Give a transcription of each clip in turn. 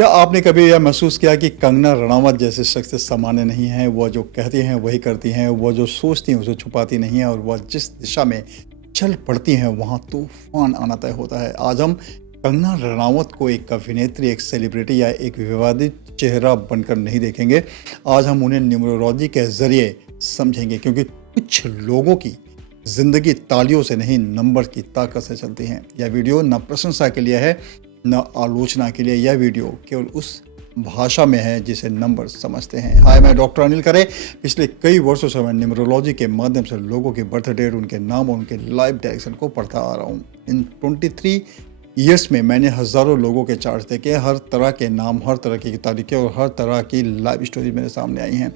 क्या आपने कभी यह महसूस किया कि कंगना रणावत जैसे शख्स सामान्य नहीं है? वह जो कहती हैं वही करती हैं, वह जो सोचती हैं उसे छुपाती नहीं है और वह जिस दिशा में चल पड़ती हैं वहाँ तूफान आना तय होता है। आज हम कंगना रणावत को एक अभिनेत्री, एक सेलिब्रिटी या एक विवादित चेहरा बनकर नहीं देखेंगे। आज हम उन्हें न्यूमरोलॉजी के जरिए समझेंगे, क्योंकि कुछ लोगों की जिंदगी तालियों से नहीं, नंबर की ताकत से चलती है। यह वीडियो न प्रशंसा के लिए है न आलोचना के लिए। यह वीडियो केवल उस भाषा में है जिसे नंबर समझते हैं। हाय, मैं डॉक्टर अनिल खरे। पिछले कई वर्षों से मैं न्यूमरोलॉजी के माध्यम से लोगों के बर्थ डेट, उनके नाम और उनके लाइफ डायरेक्शन को पढ़ता आ रहा हूँ। इन 23 ईयर्स में मैंने हज़ारों लोगों के चार्ट देखे। हर तरह के नाम, हर तरह की तारीखें और हर तरह की लाइफ स्टोरी मेरे सामने आई हैं।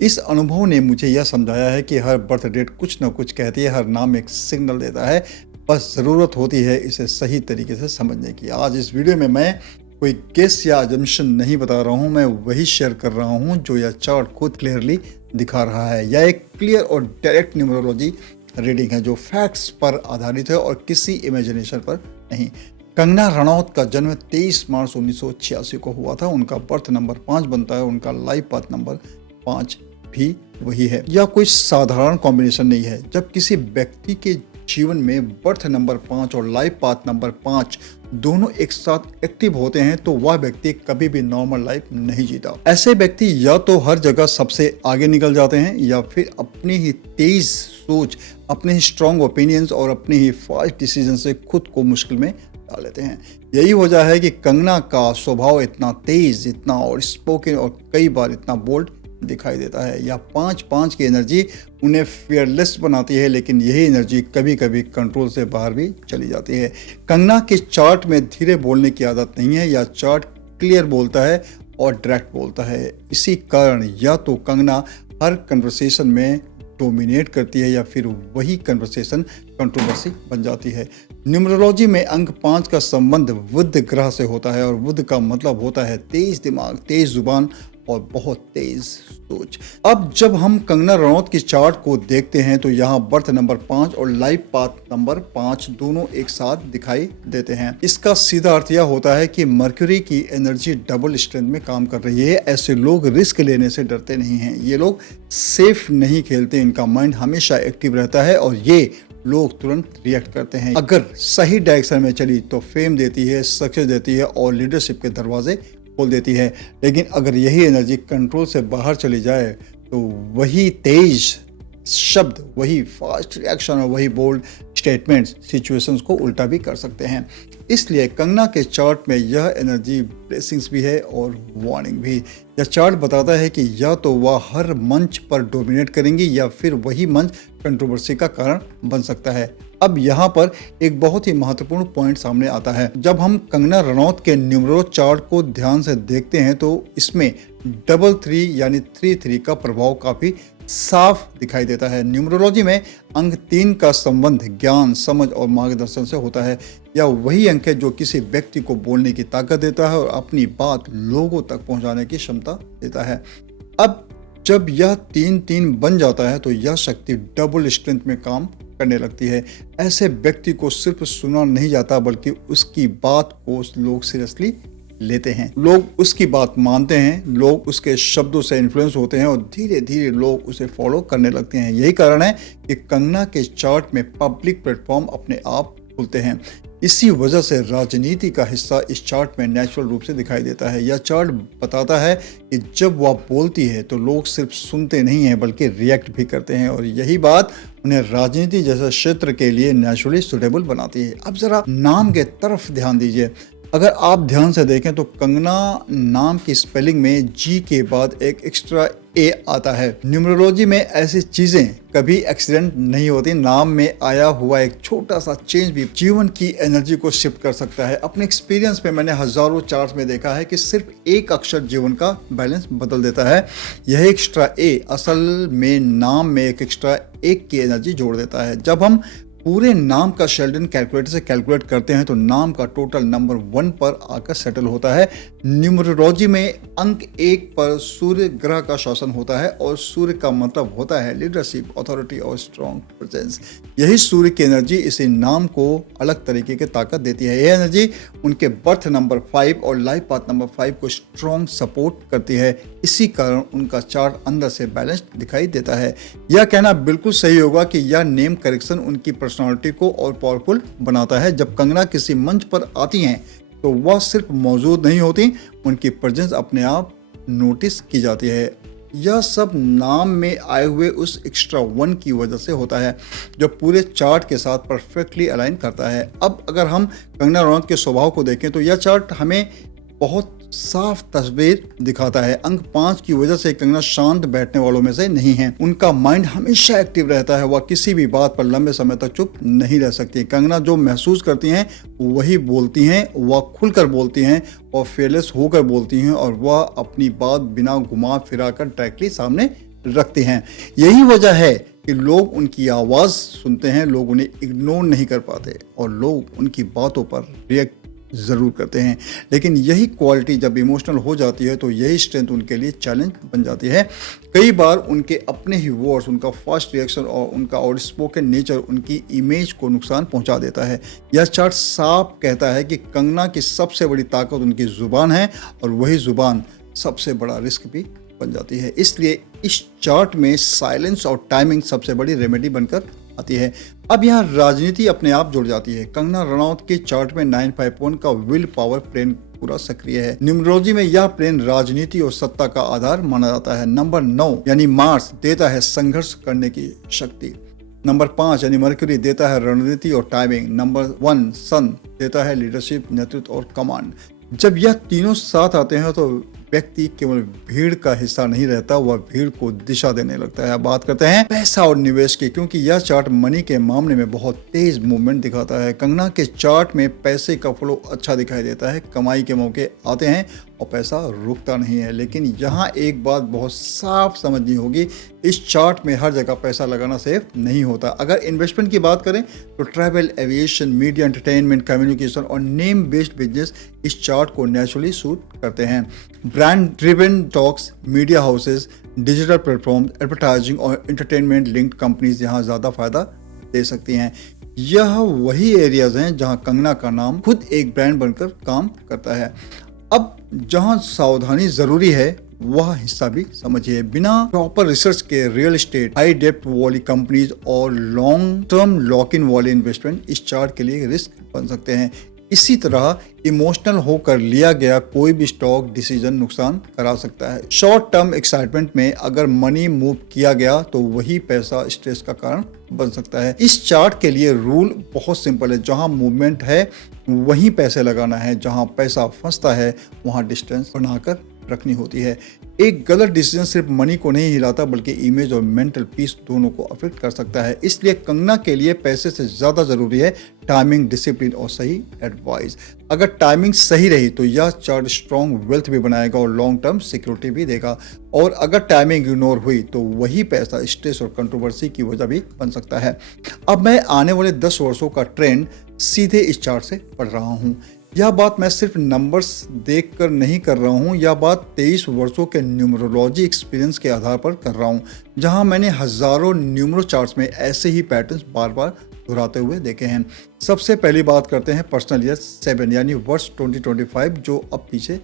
इस अनुभव ने मुझे यह समझाया है कि हर बर्थ डेट कुछ न कुछ कहती है, हर नाम एक सिग्नल देता है। बस ज़रूरत होती है इसे सही तरीके से समझने की। आज इस वीडियो में मैं कोई गेस या अजम्पशन नहीं बता रहा हूँ, मैं वही शेयर कर रहा हूँ जो यह चार्ट खुद क्लियरली दिखा रहा है। यह एक क्लियर और डायरेक्ट न्यूमरोलॉजी रीडिंग है जो फैक्ट्स पर आधारित है और किसी इमेजिनेशन पर नहीं। कंगना रनौत का जन्म 23 मार्च 1986 को हुआ था। उनका बर्थ नंबर 5 बनता है। उनका लाइफ पाथ नंबर 5 भी वही है। यह कोई साधारण कॉम्बिनेशन नहीं है। जब किसी व्यक्ति के जीवन में बर्थ नंबर 5 और लाइफ पाथ नंबर 5 दोनों एक साथ एक्टिव होते हैं तो वह व्यक्ति कभी भी नॉर्मल लाइफ नहीं जीता। ऐसे व्यक्ति या तो हर जगह सबसे आगे निकल जाते हैं या फिर अपनी ही तेज सोच, अपने ही स्ट्रॉन्ग ओपिनियंस और अपने ही फास्ट डिसीजन से खुद को मुश्किल में डाल लेते हैं। यही वजह है कि कंगना का स्वभाव इतना तेज, इतना और स्पोकन और कई बार इतना बोल्ड दिखाई देता है। यह 5-5 की एनर्जी उन्हें फियरलेस बनाती है, लेकिन यही एनर्जी कभी कभी कंट्रोल से बाहर भी चली जाती है। कंगना के चार्ट में धीरे बोलने की आदत नहीं है। यह चार्ट क्लियर बोलता है और डायरेक्ट बोलता है। इसी कारण या तो कंगना हर कन्वर्सेशन में डोमिनेट करती है या फिर वही कन्वर्सेशन कंट्रोवर्सी बन जाती है। न्यूमरोलॉजी में अंक 5 का संबंध बुध ग्रह से होता है और बुध का मतलब होता है तेज दिमाग, तेज जुबान और बहुत तेज सोच। अब जब हम कंगना रनौत की चार्ट को देखते हैं तो यहाँ बर्थ नंबर 5 और लाइफ पाथ नंबर 5 दोनों एक साथ दिखाई देते हैं। इसका सीधा अर्थ यह होता है कि मर्क्यूरी की एनर्जी डबल स्ट्रेंथ में काम कर रही है। ऐसे लोग रिस्क लेने से डरते नहीं हैं। ये लोग सेफ नहीं खेलते। इनका माइंड हमेशा एक्टिव रहता है और ये लोग तुरंत रिएक्ट करते हैं। अगर सही डायरेक्शन में चली तो फेम देती है, सक्सेस देती है और लीडरशिप के दरवाजे खोल देती है। लेकिन अगर यही एनर्जी कंट्रोल से बाहर चली जाए तो वही तेज शब्द, वही फास्ट रिएक्शन और वही बोल्ड स्टेटमेंट्स सिचुएशंस को उल्टा भी कर सकते हैं। इसलिए कंगना के चार्ट में यह एनर्जी ब्लेसिंग्स भी है और वार्निंग भी। यह चार्ट बताता है कि या तो वह हर मंच पर डोमिनेट करेंगी या फिर वही मंच कंट्रोवर्सी का कारण बन सकता है। अब यहाँ पर एक बहुत ही महत्वपूर्ण पॉइंट सामने आता है। जब हम कंगना रनौत के न्यूमरो चार्ट को ध्यान से देखते हैं तो इसमें 33 यानी 33 का प्रभाव काफी साफ दिखाई देता है। न्यूमरोलॉजी में अंक 3 का संबंध ज्ञान, समझ और मार्गदर्शन से होता है। यह वही अंक है जो किसी व्यक्ति को बोलने की ताकत देता है और अपनी बात लोगों तक पहुंचाने की क्षमता देता है। अब जब यह 3-3 बन जाता है तो यह शक्ति डबल स्ट्रेंथ में काम करने लगती है। ऐसे व्यक्ति को सिर्फ सुना नहीं जाता बल्कि उसकी बात को लोग सीरियसली लेते हैं। लोग उसकी बात मानते हैं, लोग उसके शब्दों से इन्फ्लुएंस होते हैं और धीरे धीरे लोग उसे फॉलो करने लगते हैं। यही कारण है कि कंगना के चार्ट में पब्लिक प्लेटफॉर्म अपने आप खुलते हैं। इसी वजह से राजनीति का हिस्सा इस चार्ट में नेचुरल रूप से दिखाई देता है। यह चार्ट बताता है कि जब वह बोलती है तो लोग सिर्फ सुनते नहीं हैं बल्कि रिएक्ट भी करते हैं और यही बात उन्हें राजनीति जैसे क्षेत्र के लिए नेचुरली सुटेबल बनाती है। अब जरा नाम के तरफ ध्यान दीजिए। अगर आप ध्यान से देखें तो कंगना नाम की स्पेलिंग में जी के बाद एक एक्स्ट्रा ए आता है। न्यूमरोलॉजी में ऐसी चीजें कभी एक्सीडेंट नहीं होती। नाम में आया हुआ एक छोटा सा चेंज भी जीवन की एनर्जी को शिफ्ट कर सकता है। अपने एक्सपीरियंस में मैंने हजारों चार्ट में देखा है कि सिर्फ एक अक्षर जीवन का बैलेंस बदल देता है। यह एक्स्ट्रा ए असल में नाम में एक एक्स्ट्रा एक की एनर्जी जोड़ देता है। जब हम पूरे नाम का शेल्डन कैलकुलेटर से कैलकुलेट करते हैं तो नाम का टोटल नंबर 1 पर आकर सेटल होता है। न्यूमरोलॉजी में अंक 1 पर सूर्य ग्रह का शासन होता है और सूर्य का मतलब होता है लीडरशिप, अथॉरिटी और स्ट्रॉन्ग प्रेजेंस। यही सूर्य की एनर्जी इसी नाम को अलग तरीके की ताकत देती है। यह एनर्जी उनके बर्थ नंबर 5 और लाइफ पाथ नंबर 5 को स्ट्रॉन्ग सपोर्ट करती है। इसी कारण उनका चार्ट अंदर से बैलेंस्ड दिखाई देता है। यह कहना बिल्कुल सही होगा कि यह नेम करेक्शन उनकी पर्सनालिटी को और पावरफुल बनाता है। जब कंगना किसी मंच पर आती हैं तो वह सिर्फ मौजूद नहीं होती, उनकी प्रेजेंस अपने आप नोटिस की जाती है। यह सब नाम में आए हुए उस एक्स्ट्रा 1 की वजह से होता है जो पूरे चार्ट के साथ परफेक्टली अलाइन करता है। अब अगर हम कंगना रनौत के स्वभाव को देखें तो यह चार्ट हमें बहुत साफ तस्वीर दिखाता है। अंक 5 की वजह से कंगना शांत बैठने वालों में से नहीं है। उनका माइंड हमेशा एक्टिव रहता है। वह किसी भी बात पर लंबे समय तक चुप नहीं रह सकती। कंगना जो महसूस करती हैं वही बोलती हैं। वह खुलकर बोलती हैं और फेयरलेस होकर बोलती हैं और वह अपनी बात बिना घुमा फिरा कर डायरेक्टली सामने रखती हैं। यही वजह है कि लोग उनकी आवाज़ सुनते हैं, लोग उन्हें इग्नोर नहीं कर पाते और लोग उनकी बातों पर रिएक्ट ज़रूर करते हैं। लेकिन यही क्वालिटी जब इमोशनल हो जाती है तो यही स्ट्रेंथ उनके लिए चैलेंज बन जाती है। कई बार उनके अपने ही वर्ड्स, उनका फास्ट रिएक्शन और उनका आउटस्पोकन नेचर उनकी इमेज को नुकसान पहुंचा देता है। यह चार्ट साफ कहता है कि कंगना की सबसे बड़ी ताकत उनकी ज़ुबान है और वही ज़ुबान सबसे बड़ा रिस्क भी बन जाती है। इसलिए इस चार्ट में साइलेंस और टाइमिंग सबसे बड़ी रेमेडी बनकर आती है। अब यहाँ राजनीति अपने आप जुड़ जाती है। कंगना रनौत के चार्ट में 951 का विल पावर प्लेन पूरा सक्रिय है। न्यूमरोलॉजी में यह प्लेन राजनीति और सत्ता का आधार माना जाता है। नंबर 9 यानी मार्स देता है संघर्ष करने की शक्ति। नंबर 5 यानी मरकरी देता है रणनीति और टाइमिंग। नंबर 1 सन देता है लीडरशिप, नेतृत्व और कमांड। जब यह तीनों साथ आते हैं तो व्यक्ति केवल भीड़ का हिस्सा नहीं रहता, वह भीड़ को दिशा देने लगता है। बात करते हैं पैसा और निवेश की, क्योंकि यह चार्ट मनी के मामले में बहुत तेज मूवमेंट दिखाता है। कंगना के चार्ट में पैसे का फ्लो अच्छा दिखाई देता है। कमाई के मौके आते हैं और पैसा रुकता नहीं है। लेकिन यहाँ एक बात बहुत साफ समझनी होगी, इस चार्ट में हर जगह पैसा लगाना सेफ नहीं होता। अगर इन्वेस्टमेंट की बात करें तो travel, aviation, media, entertainment, communication और नेम बेस्ड बिजनेस इस चार्ट को नेचुरली सूट करते हैं। Brand driven talks, media houses, digital platform, advertising और एंटरटेनमेंट लिंक्ड कंपनीज यहाँ ज़्यादा फायदा दे सकती हैं। यह वही एरियाज हैं जहां कंगना का नाम खुद एक ब्रांड बनकर काम करता है। अब जहां सावधानी जरूरी है वह हिस्सा भी समझिए। बिना प्रॉपर रिसर्च के रियल एस्टेट, हाई डेप्थ वाली कंपनीज और लॉन्ग टर्म लॉक इन वाले इन्वेस्टमेंट इस चार्ट के लिए रिस्क बन सकते हैं। इसी तरह इमोशनल होकर लिया गया कोई भी स्टॉक डिसीजन नुकसान करा सकता है। शॉर्ट टर्म एक्साइटमेंट में अगर मनी मूव किया गया तो वही पैसा स्ट्रेस का कारण बन सकता है। इस चार्ट के लिए रूल बहुत सिंपल है, जहां मूवमेंट है वहीं पैसे लगाना है, जहां पैसा फंसता है वहां डिस्टेंस बनाकर रखनी होती है। एक गलत डिसीजन सिर्फ मनी को नहीं हिलाता बल्कि इमेज और मेंटल पीस दोनों को अफेक्ट कर सकता है। इसलिए कंगना के लिए पैसे से ज़्यादा ज़रूरी है टाइमिंग, डिसिप्लिन और सही एडवाइस। अगर टाइमिंग सही रही तो यह चार्ट स्ट्रॉन्ग वेल्थ भी बनाएगा और लॉन्ग टर्म सिक्योरिटी भी देगा, और अगर टाइमिंग इग्नोर हुई तो वही पैसा स्ट्रेस और कंट्रोवर्सी की वजह भी बन सकता है। अब मैं आने वाले 10 वर्षों का ट्रेंड सीधे इस चार्ट से पढ़ रहा हूँ। यह बात मैं सिर्फ नंबर्स देखकर नहीं कर रहा हूँ, यह बात 23 वर्षों के न्यूमरोलॉजी एक्सपीरियंस के आधार पर कर रहा हूँ, जहाँ मैंने हजारों न्यूमरो चार्ट्स में ऐसे ही पैटर्न्स बार बार दोहराते हुए देखे हैं। सबसे पहली बात करते हैं पर्सनल ईयर 7 यानी वर्ष 2025 जो अब पीछे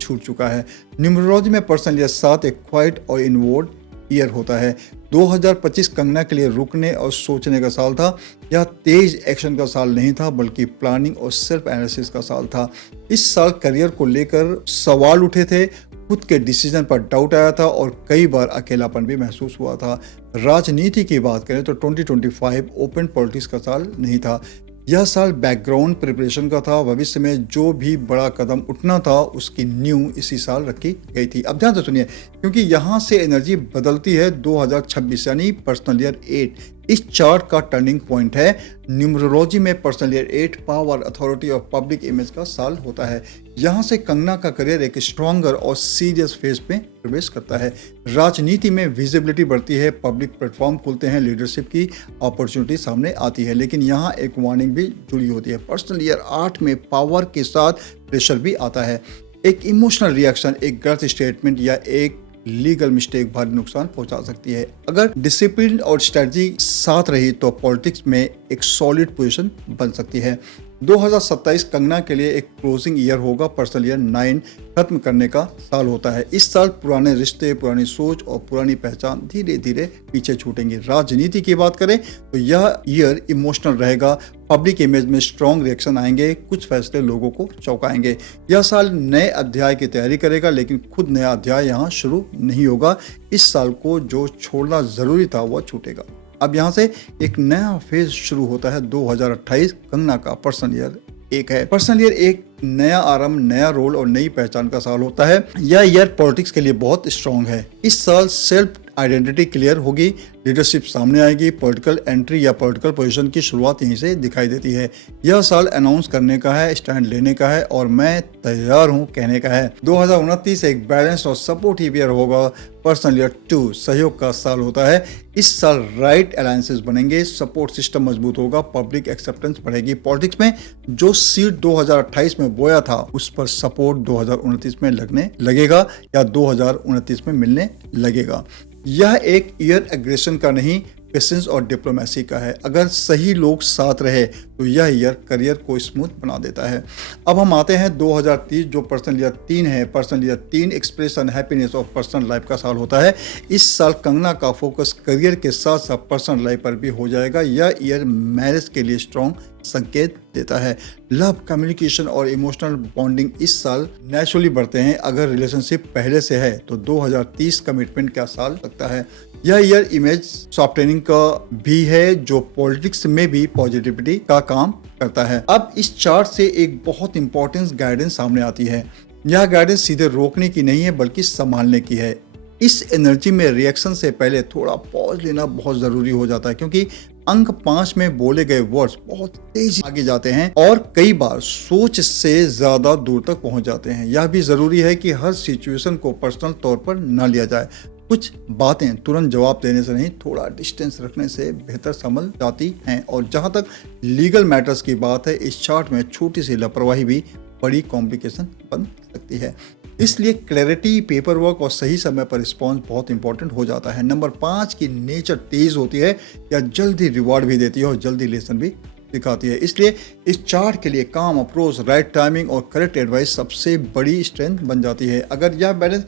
छूट चुका है। न्यूमरोलॉजी में पर्सनल ईयर 7 एक क्वाइट और इनवर्ड ईयर होता है। 2025 कंगना के लिए रुकने और सोचने का साल था। यह तेज एक्शन का साल नहीं था बल्कि प्लानिंग और सेल्फ एनालिसिस का साल था। इस साल करियर को लेकर सवाल उठे थे, खुद के डिसीजन पर डाउट आया था और कई बार अकेलापन भी महसूस हुआ था। राजनीति की बात करें तो 2025 ओपन पॉलिटिक्स का साल नहीं था। यह साल बैकग्राउंड प्रिपरेशन का था। भविष्य में जो भी बड़ा कदम उठना था उसकी नींव इसी साल रखी गई थी। अब ध्यान से सुनिए, क्योंकि यहाँ से एनर्जी बदलती है 2026 यानी पर्सनल ईयर 8 इस चार्ट का टर्निंग पॉइंट है। न्यूमरोलॉजी में पर्सनल ईयर 8 पावर, अथॉरिटी और पब्लिक इमेज का साल होता है। यहाँ से कंगना का करियर एक स्ट्रॉन्गर और सीरियस फेज में प्रवेश करता है। राजनीति में विजिबिलिटी बढ़ती है, पब्लिक प्लेटफॉर्म खुलते हैं, लीडरशिप की अपॉर्चुनिटी सामने आती है। लेकिन यहाँ एक वार्निंग भी जुड़ी होती है। पर्सनल ईयर 8 में पावर के साथ प्रेशर भी आता है। एक इमोशनल रिएक्शन, एक गलत स्टेटमेंट या एक लीगल मिस्टेक भारी नुकसान पहुंचा सकती है। अगर डिसिप्लिन और स्ट्रेटजी साथ रही तो पॉलिटिक्स में एक सॉलिड पोजीशन बन सकती है। 2027 कंगना के लिए एक क्लोजिंग ईयर होगा। पर्सनल ईयर 9 खत्म करने का साल होता है। इस साल पुराने रिश्ते, पुरानी सोच और पुरानी पहचान धीरे धीरे पीछे छूटेंगे। राजनीति की बात करें तो यह ईयर इमोशनल रहेगा। पब्लिक इमेज में स्ट्रॉन्ग रिएक्शन आएंगे, कुछ फैसले लोगों को चौंकाएंगे। यह साल नए अध्याय की तैयारी करेगा, लेकिन खुद नया अध्याय यहाँ शुरू नहीं होगा। इस साल को जो छोड़ना जरूरी था वह छूटेगा। अब यहाँ से एक नया फेज शुरू होता है। 2028 कंगना का पर्सनल ईयर 1 है। पर्सनल ईयर एक नया आरंभ, नया रोल और नई पहचान का साल होता है। यह ईयर पॉलिटिक्स के लिए बहुत स्ट्रॉन्ग है। इस साल सेल्फ आइडेंटिटी क्लियर होगी, लीडरशिप सामने आएगी, पॉलिटिकल एंट्री या पॉलिटिकल पोजीशन की शुरुआत यहीं से दिखाई देती है। यह साल अनाउंस करने का है, स्टैंड लेने का है और मैं तैयार हूं कहने का है। 2029 एक बैलेंस और सपोर्टिव ईयर होगा। पर्सनल ईयर 2 सहयोग का साल होता है। इस साल राइट अलायंसेस बनेंगे, सपोर्ट सिस्टम मजबूत होगा, पब्लिक एक्सेप्टेंस बढ़ेगी। पॉलिटिक्स में जो सीट 2028 में बोया था उस पर सपोर्ट 2029 में लगने लगेगा या 2029 में मिलने लगेगा। यह एक ईयर एग्रेशन का नहीं, पेशेंस और डिप्लोमेसी का है। अगर सही लोग साथ रहे तो यह ईयर करियर को स्मूथ बना देता है। अब हम आते हैं 2030 जो पर्सनल ईयर 3 है। पर्सनल ईयर 3 एक्सप्रेशन, हैप्पीनेस और पर्सनल लाइफ का साल होता है। इस साल कंगना का फोकस करियर के साथ साथ पर्सनल लाइफ पर भी हो जाएगा। यह ईयर मैरिज के लिए स्ट्रॉन्ग संकेत देता है। लव, कम्युनिकेशन और इमोशनल बॉन्डिंग इस साल नेचुरली बढ़ते हैं। अगर रिलेशनशिप पहले से है तो 2030 कमिटमेंट का साल लगता है। यह ईयर इमेज सॉफ्टनिंग का भी है जो पॉलिटिक्स में भी पॉजिटिविटी का काम करता है। अब इस चार्ट से एक बहुत इंपॉर्टेंट गाइडेंस सामने आती है। यह गाइडेंस सीधे रोकने की नहीं है बल्कि संभालने की है। इस एनर्जी में रिएक्शन से पहले थोड़ा पॉज लेना बहुत जरूरी हो जाता है, क्योंकि अंक 5 में बोले गए वर्ड्स बहुत तेजी आगे जाते हैं और कई बार सोच से ज्यादा दूर तक पहुंच जाते हैं। यह भी जरूरी है कि हर सिचुएशन को पर्सनल तौर पर न लिया जाए। कुछ बातें तुरंत जवाब देने से नहीं, थोड़ा डिस्टेंस रखने से बेहतर समझ जाती हैं। और जहां तक लीगल मैटर्स की बात है, इस चार्ट में छोटी सी लापरवाही भी बड़ी कॉम्प्लिकेशन बन सकती है। इसलिए क्लैरिटी, पेपर वर्क और सही समय पर रिस्पॉन्स बहुत इंपॉर्टेंट हो जाता है। नंबर 5 की नेचर तेज होती है या जल्दी रिवॉर्ड भी देती है और जल्दी लेसन भी दिखाती है। इसलिए इस चार्ट के लिए काम अप्रोच, राइट टाइमिंग और करेक्ट एडवाइस सबसे बड़ी स्ट्रेंथ बन जाती है। अगर यह बैलेंस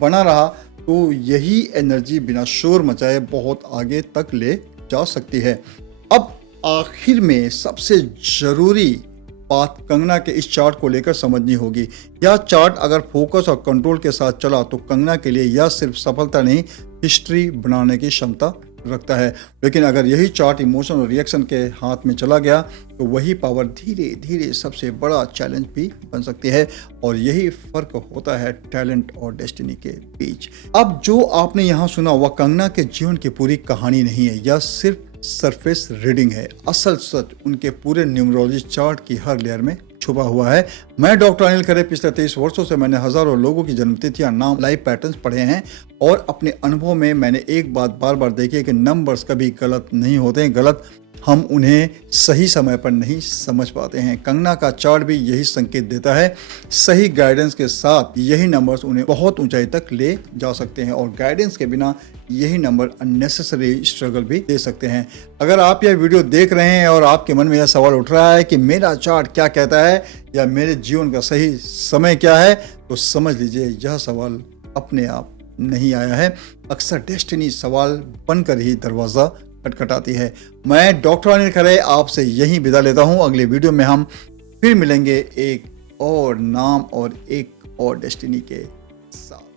बना रहा तो यही एनर्जी बिना शोर मचाए बहुत आगे तक ले जा सकती है। अब आखिर में सबसे जरूरी बात कंगना के इस चार्ट को लेकर समझनी होगी। यह चार्ट अगर फोकस और कंट्रोल के साथ चला तो कंगना के लिए यह सिर्फ सफलता नहीं, हिस्ट्री बनाने की क्षमता रखता है। लेकिन अगर यही चार्ट इमोशन और रिएक्शन के हाथ में चला गया तो वही पावर धीरे धीरे सबसे बड़ा चैलेंज भी बन सकती है। और यही फर्क होता है टैलेंट और डेस्टिनी के बीच। अब जो आपने यहाँ सुना वह कंगना के जीवन की पूरी कहानी नहीं है, यह सिर्फ सरफेस रीडिंग है। असल सच उनके पूरे न्यूमरोलॉजी चार्ट की हर लेयर में छुपा हुआ है। मैं डॉक्टर अनिल खरे, पिछले 23 वर्षों से मैंने हजारों लोगों की जन्मतिथियां, नाम, लाइफ पैटर्न्स पढ़े हैं और अपने अनुभव में मैंने एक बात बार बार देखी है कि नंबर्स कभी गलत नहीं होते हैं। गलत हम उन्हें सही समय पर नहीं समझ पाते हैं। कंगना का चार्ट भी यही संकेत देता है। सही गाइडेंस के साथ यही नंबर्स उन्हें बहुत ऊंचाई तक ले जा सकते हैं और गाइडेंस के बिना यही नंबर अननेसेसरी स्ट्रगल भी दे सकते हैं। अगर आप यह वीडियो देख रहे हैं और आपके मन में यह सवाल उठ रहा है कि मेरा चार्ट क्या कहता है या मेरे जीवन का सही समय क्या है, तो समझ लीजिए यह सवाल अपने आप नहीं आया है। अक्सर डेस्टिनी सवाल बनकर ही दरवाजा खटखटाती है। मैं डॉक्टर अनिल खरे आपसे यहीं विदा लेता हूं। अगले वीडियो में हम फिर मिलेंगे एक और नाम और एक और डेस्टिनी के साथ।